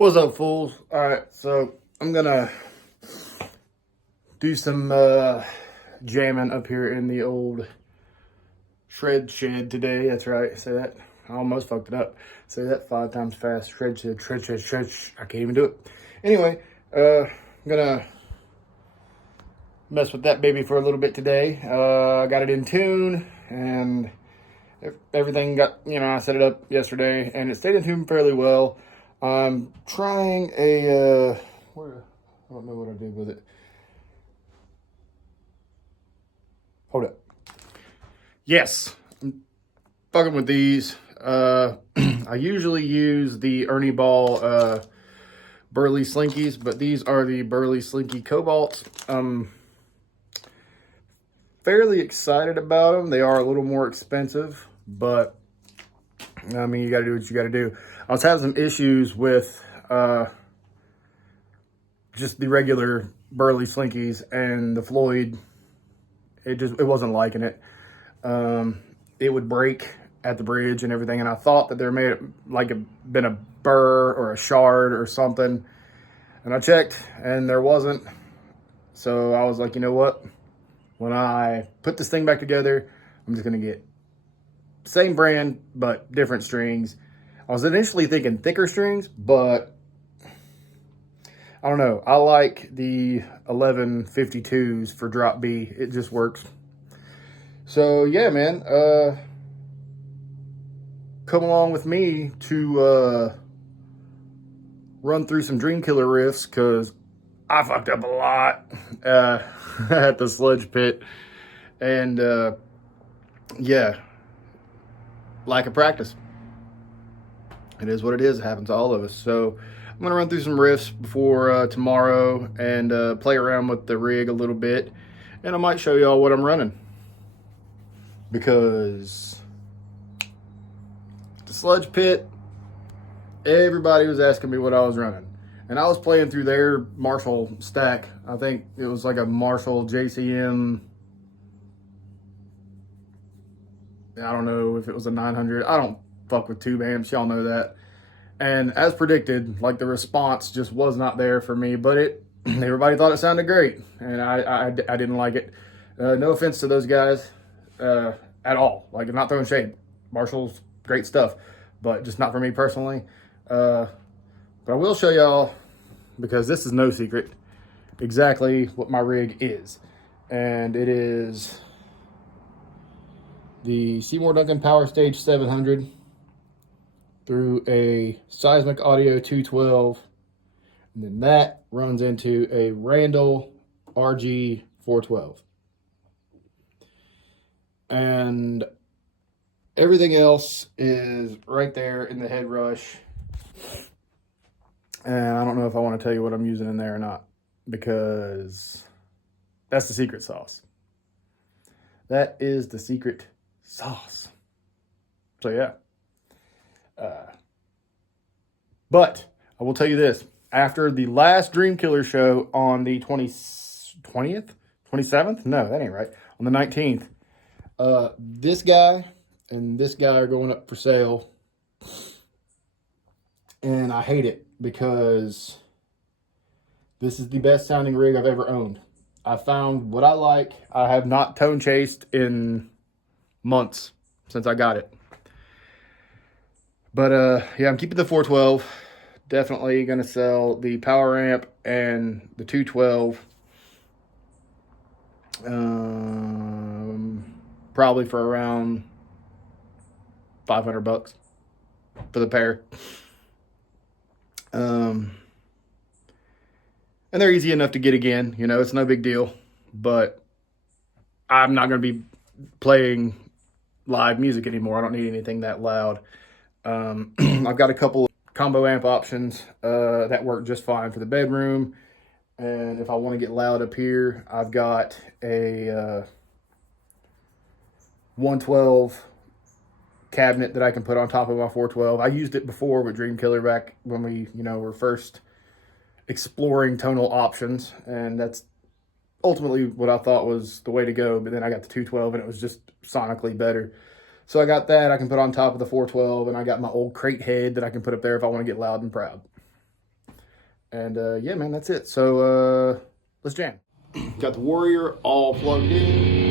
What's up, fools? All right, so I'm gonna do some jamming up here in the old shred shed today. That's right, say that. I almost fucked it up. Say that 5 times fast. Shred shed, shred shed, shred. I can't even do it. Anyway, I'm gonna mess with that baby for a little bit today. I got it in tune and everything got, I set it up yesterday and it stayed in tune fairly well. I'm trying a, I don't know what I did with it. Hold up. Yes, I'm fucking with these. I usually use the Ernie Ball Burley Slinkies, but these are the Burley Slinky Cobalts. Fairly excited about them. They are a little more expensive, but I mean, you gotta do what you gotta do. I was having some issues with just the regular Burley Slinkies and the Floyd. It wasn't liking it. It would break at the bridge and everything, and I thought that there may have been a burr or a shard or something, and I checked and there wasn't. So I was like, you know what? When I put this thing back together, I'm just gonna get same brand but different strings. I was initially thinking thicker strings, but I don't know. I like the 1152s for drop B. It just works. So yeah, man. Come along with me to run through some Dreamkiller riffs, because I fucked up a lot at the sludge pit. And yeah, lack of practice. It is what it is. It happens to all of us. So I'm going to run through some riffs before tomorrow and play around with the rig a little bit. And I might show y'all what I'm running, because the sludge pit, everybody was asking me what I was running. And I was playing through their Marshall stack. I think it was like a Marshall JCM. I don't know if it was a 900. I don't fuck with tube amps. Y'all know that. And as predicted, like, the response just was not there for me. But everybody thought it sounded great. And I didn't like it. No offense to those guys at all. Like, I'm not throwing shade. Marshall's great stuff. But just not for me personally. But I will show y'all, because this is no secret, exactly what my rig is. And it is the Seymour Duncan Power Stage 700 through a Seismic Audio 212. And then that runs into a Randall RG 412. And everything else is right there in the head rush. And I don't know if I want to tell you what I'm using in there or not, because that's the secret sauce. That is the secret sauce. So yeah. But I will tell you this. After the last Dreamkiller show on the 20th? 27th? No, that ain't right. On the 19th. This guy and this guy are going up for sale. And I hate it, because this is the best sounding rig I've ever owned. I found what I like. I have not tone chased in months since I got it. But yeah, I'm keeping the 412. Definitely gonna sell the power amp and the 212. Probably for around $500 for the pair. And they're easy enough to get again. You know, it's no big deal. But I'm not going to be playing live music anymore. I don't need anything that loud. I've got a couple combo amp options that work just fine for the bedroom. And if I want to get loud up here, I've got a 112 cabinet that I can put on top of my 412. I used it before with Dreamkiller back when we, were first exploring tonal options, and that's ultimately what I thought was the way to go. But then I got the 212 and it was just sonically better. So I got that I can put on top of the 412, and I got my old crate head that I can put up there if I want to get loud and proud. And yeah, man, that's it. So let's jam. Got the Warrior all plugged in.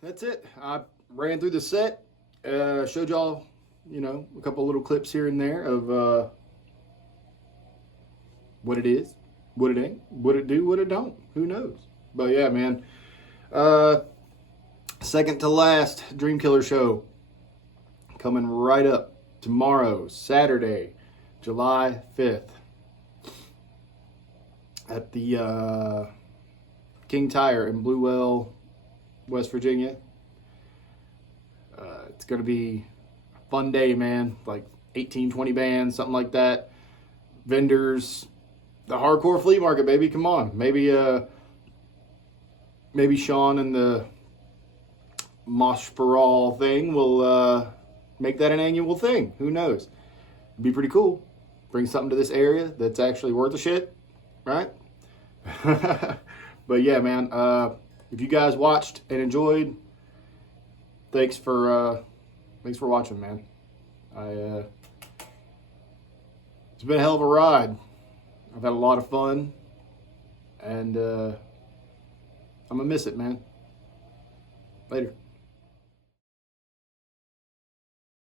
That's it. I ran through the set, showed y'all, you know, a couple little clips here and there of what it is, what it ain't, what it do, what it don't. Who knows? But yeah, man. Second to last Dreamkiller show coming right up tomorrow, Saturday, July 5th at the King Tire in Blue Well, West Virginia. It's going to be a fun day, man. Like 18, 20 bands, something like that. Vendors, the hardcore flea market, baby. Come on. Maybe Sean and the Mosh for All thing will make that an annual thing. Who knows? It'd be pretty cool. Bring something to this area that's actually worth a shit, right? But yeah, man. If you guys watched and enjoyed, thanks for watching, man. It's been a hell of a ride. I've had a lot of fun, and I'm gonna miss it, man. Later.